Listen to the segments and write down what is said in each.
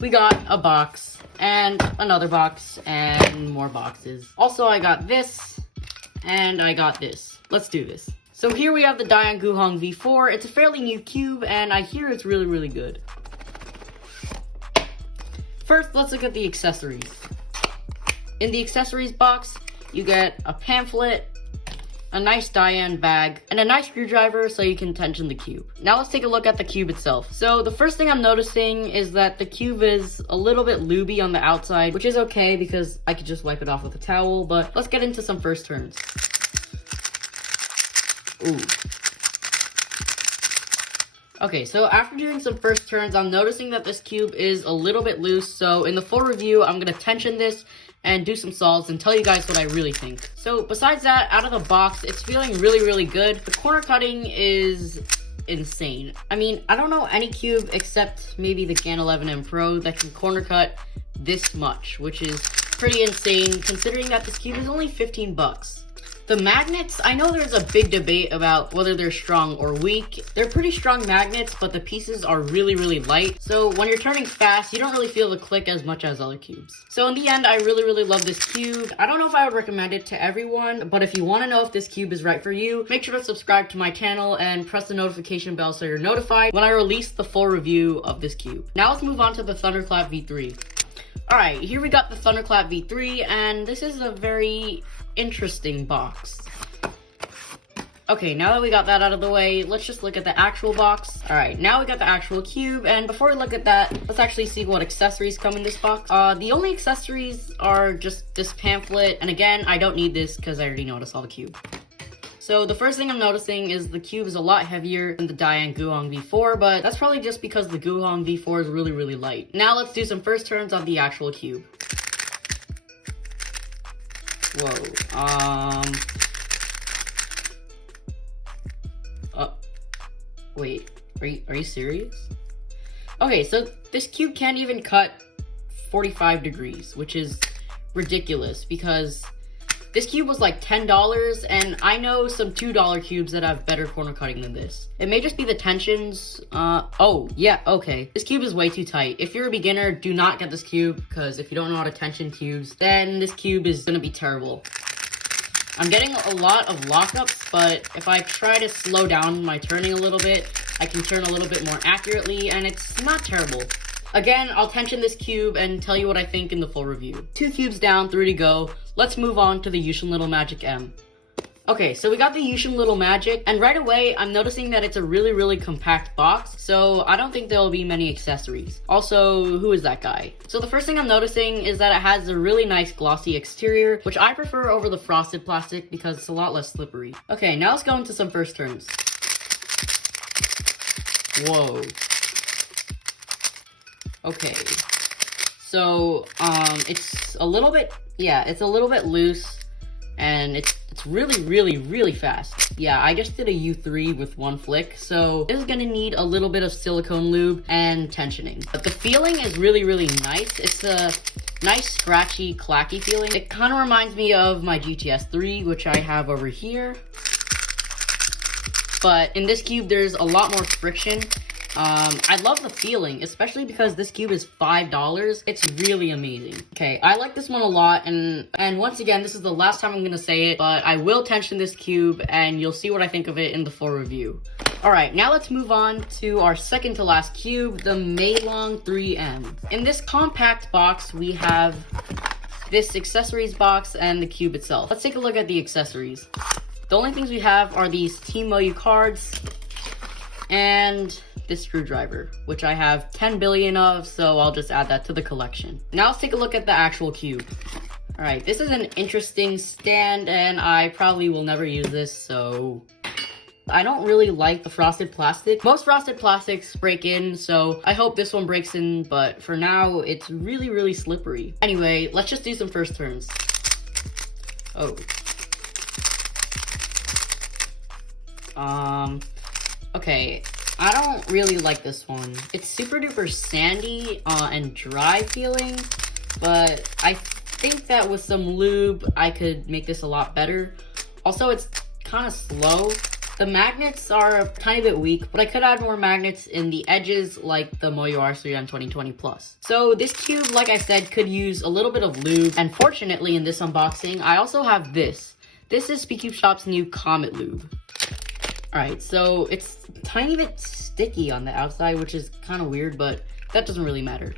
we got a box and another box and more boxes. Also, I got this and I got this. Let's do this. So here we have the Diane Guhong V4. It's a fairly new cube and I hear it's really, really good. First, let's look at the accessories. In the accessories box, you get a pamphlet, a nice Diane bag, and a nice screwdriver so you can tension the cube. Now let's take a look at the cube itself. So the first thing I'm noticing is that the cube is a little bit lubey on the outside, which is okay because I could just wipe it off with a towel, but let's get into some first turns. Ooh. Okay, so after doing some first turns, I'm noticing that this cube is a little bit loose, so in the full review, I'm gonna tension this and do some solves and tell you guys what I really think. So besides that, out of the box, it's feeling really, really good. The corner cutting is insane. I mean, I don't know any cube except maybe the Gan 11M Pro that can corner cut this much, which is pretty insane considering that this cube is only 15 bucks. The magnets, I know there's a big debate about whether they're strong or weak. They're pretty strong magnets, but the pieces are really, really light. So when you're turning fast, you don't really feel the click as much as other cubes. So in the end, I really, really love this cube. I don't know if I would recommend it to everyone, but if you want to know if this cube is right for you, make sure to subscribe to my channel and press the notification bell so you're notified when I release the full review of this cube. Now let's move on to the Thunderclap V3. Alright, here we got the Thunderclap V3, and this is a very interesting box. Okay, now that we got that out of the way, let's just look at the actual box. Alright, now we got the actual cube, and before we look at that, let's actually see what accessories come in this box. The only accessories are just this pamphlet, and again, I don't need this because I already noticed all the cube. So the first thing I'm noticing is the cube is a lot heavier than the Diane Guhong V4, but that's probably just because the Guhong V4 is really, really light. Now let's do some first turns on the actual cube. Whoa, wait, are you serious? Okay, so this cube can't even cut 45 degrees, which is ridiculous because this cube was like $10, and I know some $2 cubes that have better corner cutting than this. It may just be the tensions. Oh, yeah, okay. This cube is way too tight. If you're a beginner, do not get this cube, because if you don't know how to tension cubes, then this cube is gonna be terrible. I'm getting a lot of lockups, but if I try to slow down my turning a little bit, I can turn a little bit more accurately, and it's not terrible. Again, I'll tension this cube and tell you what I think in the full review. 2 cubes down, 3 to go. Let's move on to the Yushin Little Magic M. Okay, so we got the Yushin Little Magic, and right away, I'm noticing that it's a really, really compact box, so I don't think there'll be many accessories. Also, who is that guy? So the first thing I'm noticing is that it has a really nice glossy exterior, which I prefer over the frosted plastic because it's a lot less slippery. Okay, now let's go into some first turns. Whoa. Okay, so, it's a little bit, yeah, it's a little bit loose, and it's really, really, really fast. Yeah, I just did a U3 with 1 flick, so this is gonna need a little bit of silicone lube and tensioning. But the feeling is really, really nice. It's a nice, scratchy, clacky feeling. It kind of reminds me of my GTS 3, which I have over here. But in this cube, there's a lot more friction. I love the feeling, especially because this cube is $5. It's really amazing. Okay, I like this one a lot, and once again, this is the last time I'm gonna say it, but I will tension this cube, and you'll see what I think of it in the full review. Alright, now let's move on to our second to last cube, the Meilong M. In this compact box, we have this accessories box and the cube itself. Let's take a look at the accessories. The only things we have are these Team Moyu cards, and this screwdriver, which I have 10 billion of, so I'll just add that to the collection. Now let's take a look at the actual cube. Alright, this is an interesting stand, and I probably will never use this, so I don't really like the frosted plastic. Most frosted plastics break in, so I hope this one breaks in, but for now, it's really, really slippery. Anyway, let's just do some first turns. Oh. Okay. I don't really like this one. It's super duper sandy and dry feeling, but I think that with some lube, I could make this a lot better. Also, it's kind of slow, The magnets are a tiny bit weak, but I could add more magnets in the edges like the Moyu R3 2020 Plus. So this cube, like I said, could use a little bit of lube, and fortunately in this unboxing, I also have this. This is SpeedCube Shop's new Comet lube. Alright, so it's a tiny bit sticky on the outside, which is kind of weird, but that doesn't really matter.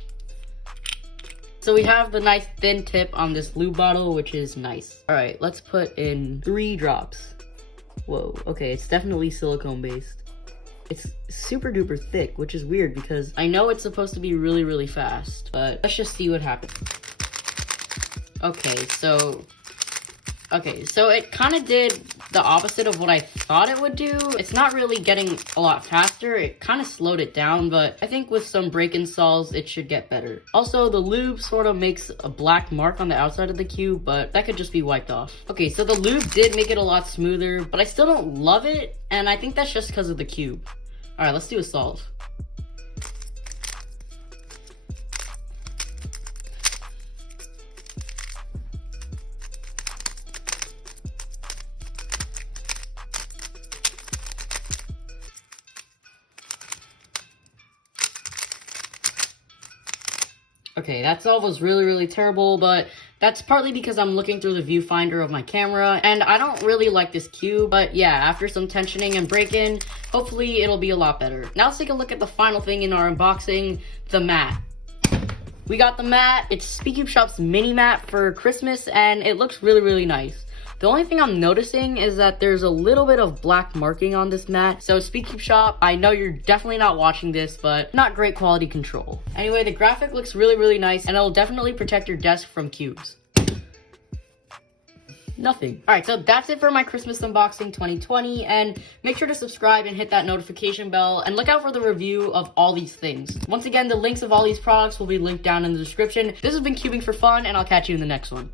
So we have the nice thin tip on this lube bottle, which is nice. Alright, let's put in 3 drops. Whoa, okay, it's definitely silicone based. It's super duper thick, which is weird because I know it's supposed to be really, really fast, but let's just see what happens. Okay, so it kind of did the opposite of what I thought it would do. It's not really getting a lot faster. It kind of slowed it down, but I think with some break installs, it should get better. Also, the lube sort of makes a black mark on the outside of the cube, but that could just be wiped off. Okay, so the lube did make it a lot smoother, but I still don't love it, and I think that's just because of the cube. All right, let's do a solve. Okay, that solve was really, really terrible, but that's partly because I'm looking through the viewfinder of my camera, and I don't really like this cube, but yeah, after some tensioning and break-in, hopefully it'll be a lot better. Now let's take a look at the final thing in our unboxing, the mat. We got the mat. It's SpeedCube Shop's mini mat for Christmas, and it looks really, really nice. The only thing I'm noticing is that there's a little bit of black marking on this mat. So SpeedCube Shop, I know you're definitely not watching this, but not great quality control. Anyway, the graphic looks really, really nice, and it'll definitely protect your desk from cubes. Nothing. Alright, so that's it for my Christmas unboxing 2020, and make sure to subscribe and hit that notification bell, and look out for the review of all these things. Once again, the links of all these products will be linked down in the description. This has been Cubing for Fun, and I'll catch you in the next one.